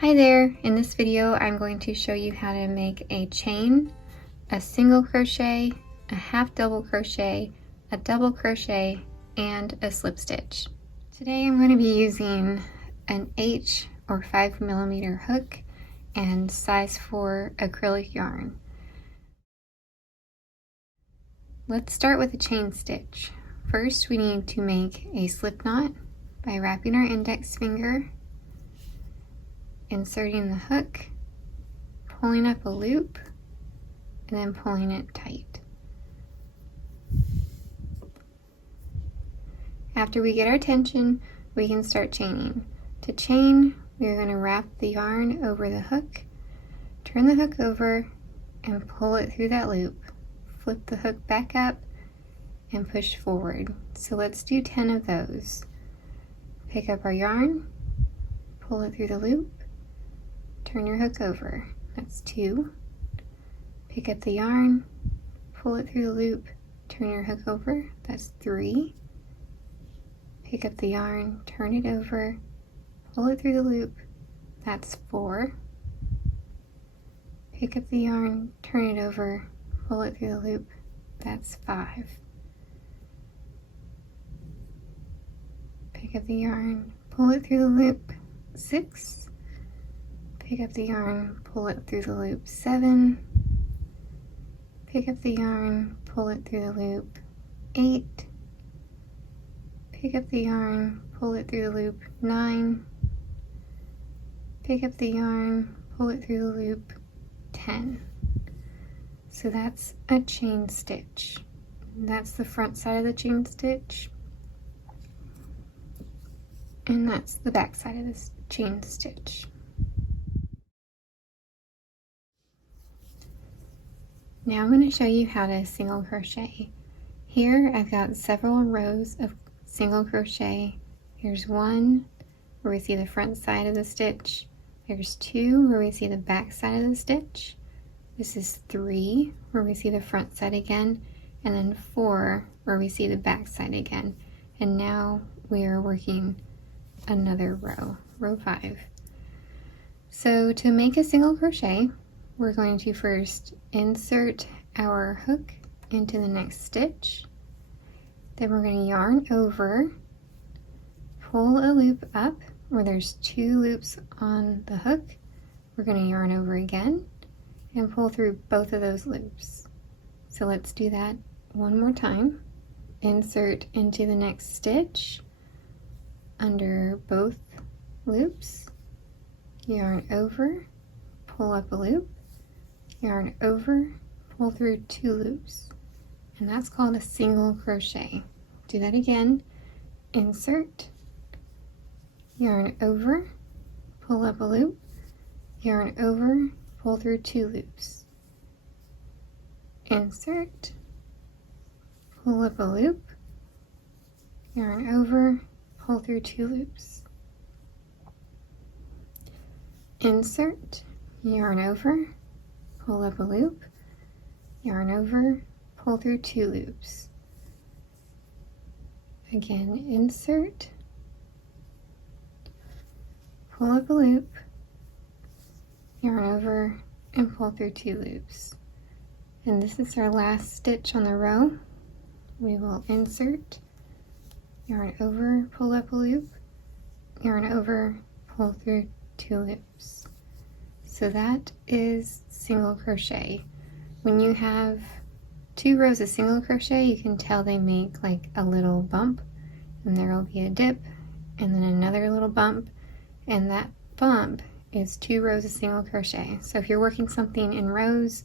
Hi there! In this video I'm going to show you how to make a chain, a single crochet, a half double crochet, a double crochet, and a slip stitch. Today I'm going to be using an H or 5mm hook and size 4 acrylic yarn. Let's start with a chain stitch. First we need to make a slip knot by wrapping our index finger, inserting the hook, pulling up a loop, and then pulling it tight. After we get our tension, we can start chaining. To chain, we're going to wrap the yarn over the hook, turn the hook over, and pull it through that loop. Flip the hook back up and push forward. So let's do 10 of those. Pick up our yarn, pull it through the loop, turn your hook over, that's 2. Pick up the yarn, pull it through the loop, turn your hook over, that's 3. Pick up the yarn, turn it over, pull it through the loop, that's 4. Pick up the yarn, turn it over, pull it through the loop, that's 5. Pick up the yarn, pull it through the loop, 6. Pick up the yarn, pull it through the loop, 7. Pick up the yarn, pull it through the loop, 8. Pick up the yarn, pull it through the loop, 9. Pick up the yarn, pull it through the loop, 10. So that's a chain stitch. That's the front side of the chain stitch. And that's the back side of this chain stitch. Now I'm going to show you how to single crochet. Here I've got several rows of single crochet. Here's 1 where we see the front side of the stitch. There's 2 where we see the back side of the stitch. This is 3 where we see the front side again, and then 4 where we see the back side again. And now we are working another row, row 5. So to make a single crochet, we're going to first insert our hook into the next stitch. Then we're going to yarn over, pull a loop up where there's 2 loops on the hook. We're going to yarn over again and pull through both of those loops. So let's do that one more time. Insert into the next stitch under both loops, yarn over, pull up a loop, yarn over, pull through 2 loops, and that's called a single crochet. Do that again. Insert, yarn over, pull up a loop, yarn over, pull through 2 loops, insert, pull up a loop, yarn over, pull through 2 loops, insert, yarn over, pull up a loop, yarn over, pull through 2 loops. Again, insert, pull up a loop, yarn over, and pull through 2 loops. And this is our last stitch on the row. We will insert, yarn over, pull up a loop, yarn over, pull through 2 loops. So that is single crochet. When you have 2 rows of single crochet, you can tell they make like a little bump, and there will be a dip and then another little bump, and that bump is 2 rows of single crochet. So if you're working something in rows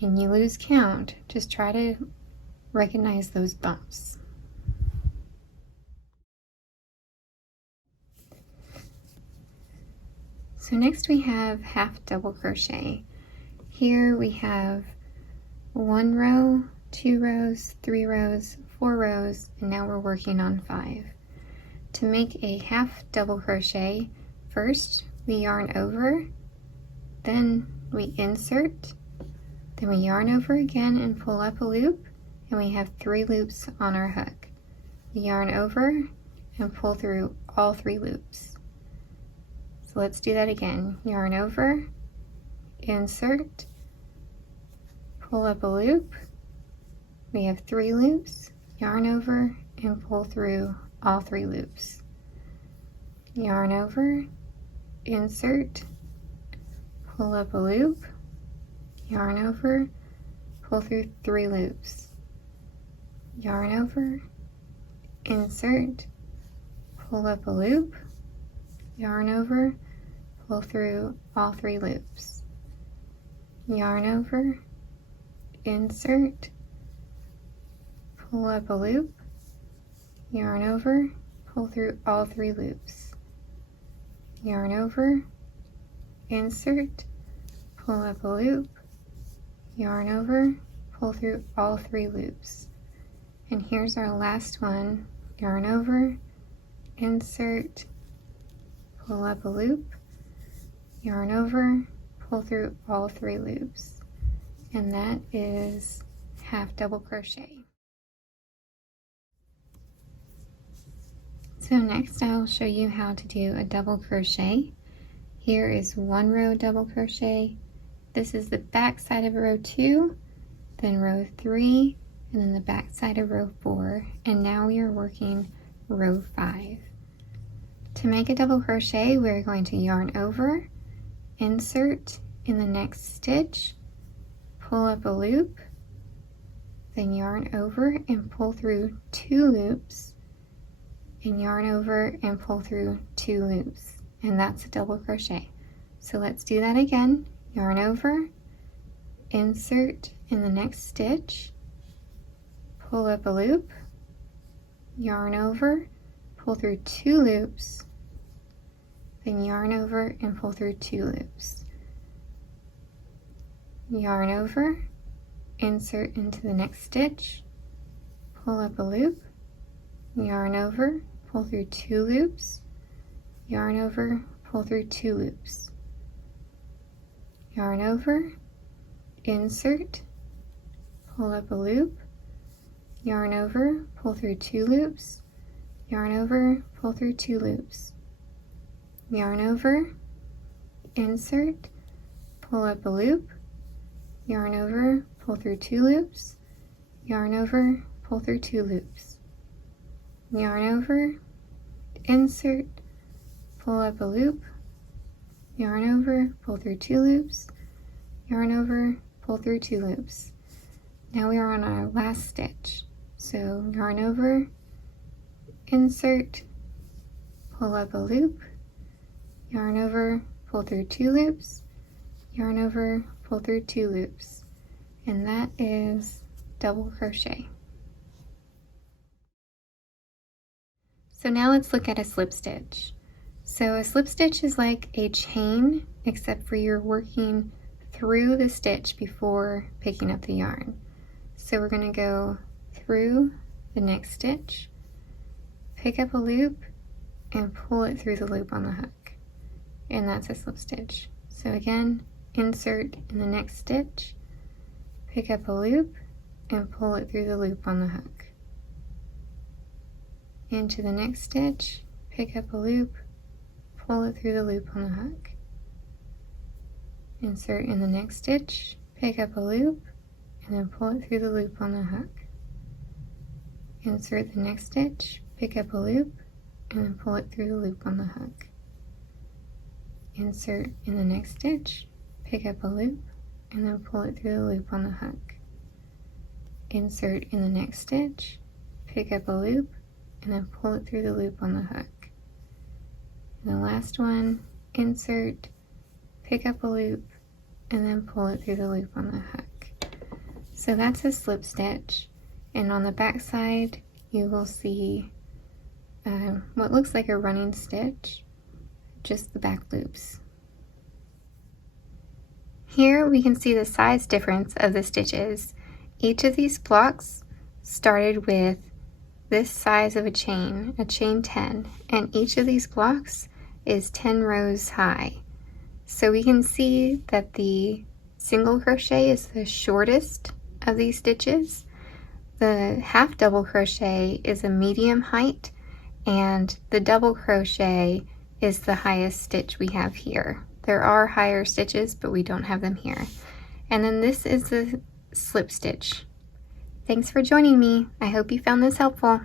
and you lose count, just try to recognize those bumps. So next we have half double crochet. Here we have 1 row, 2 rows, 3 rows, 4 rows, and now we're working on 5. To make a half double crochet, first we yarn over, then we insert, then we yarn over again and pull up a loop, and we have 3 loops on our hook. We yarn over and pull through all 3 loops. So let's do that again. Yarn over, insert, pull up a loop. We have 3 loops, yarn over, and pull through all 3 loops. Yarn over, insert, pull up a loop, yarn over, pull through 3 loops. Yarn over, insert, pull up a loop, yarn over, pull through all 3 loops. Yarn over, insert, pull up a loop, yarn over, pull through all 3 loops. Yarn over, insert, pull up a loop, yarn over, pull through all 3 loops. And here's our last one. Yarn over, insert, pull up a loop, yarn over, pull through all 3 loops. And that is half double crochet. So next I'll show you how to do a double crochet. Here is 1 row double crochet. This is the back side of row 2, then row 3, and then the back side of row 4, and now we are working row 5. To make a double crochet, we're going to yarn over, insert in the next stitch, pull up a loop, then yarn over and pull through 2 loops, and yarn over and pull through 2 loops, and that's a double crochet. So let's do that again. Yarn over, insert in the next stitch, pull up a loop, yarn over, pull through 2 loops, then yarn over and pull through 2 loops. Yarn over, insert into the next stitch, pull up a loop, yarn over, pull through 2 loops, yarn over, pull through 2 loops. Yarn over, insert, pull up a loop, yarn over, pull through 2 loops, yarn over, pull through 2 loops. Yarn over, insert, pull up a loop, yarn over, pull through 2 loops, yarn over, pull through 2 loops. Yarn over, insert, pull up a loop, yarn over, pull through 2 loops, yarn over, pull through 2 loops. Now we are on our last stitch. So yarn over, insert, pull up a loop, yarn over, pull through 2 loops, yarn over, pull through 2 loops, and that is double crochet. So now let's look at a slip stitch. So a slip stitch is like a chain, except for you're working through the stitch before picking up the yarn. So we're going to go through the next stitch, pick up a loop, and pull it through the loop on the hook. And that's a slip stitch. So again, insert in the next stitch, pick up a loop, and pull it through the loop on the hook. Into the next stitch, pick up a loop, pull it through the loop on the hook. Insert in the next stitch, pick up a loop, and then pull it through the loop on the hook. Insert the next stitch, pick up a loop, and then pull it through the loop on the hook. Insert in the next stitch, pick up a loop, and then pull it through the loop on the hook. Insert in the next stitch, pick up a loop, and then pull it through the loop on the hook. And the last one, insert, pick up a loop, and then pull it through the loop on the hook. So that's a slip stitch, and on the back side you will see what looks like a running stitch, just the back loops. Here we can see the size difference of the stitches. Each of these blocks started with this size of a chain 10, and each of these blocks is 10 rows high. So we can see that the single crochet is the shortest of these stitches. The half double crochet is a medium height, and the double crochet is the highest stitch we have here. There are higher stitches, but we don't have them here. And then this is the slip stitch. Thanks for joining me. I hope you found this helpful.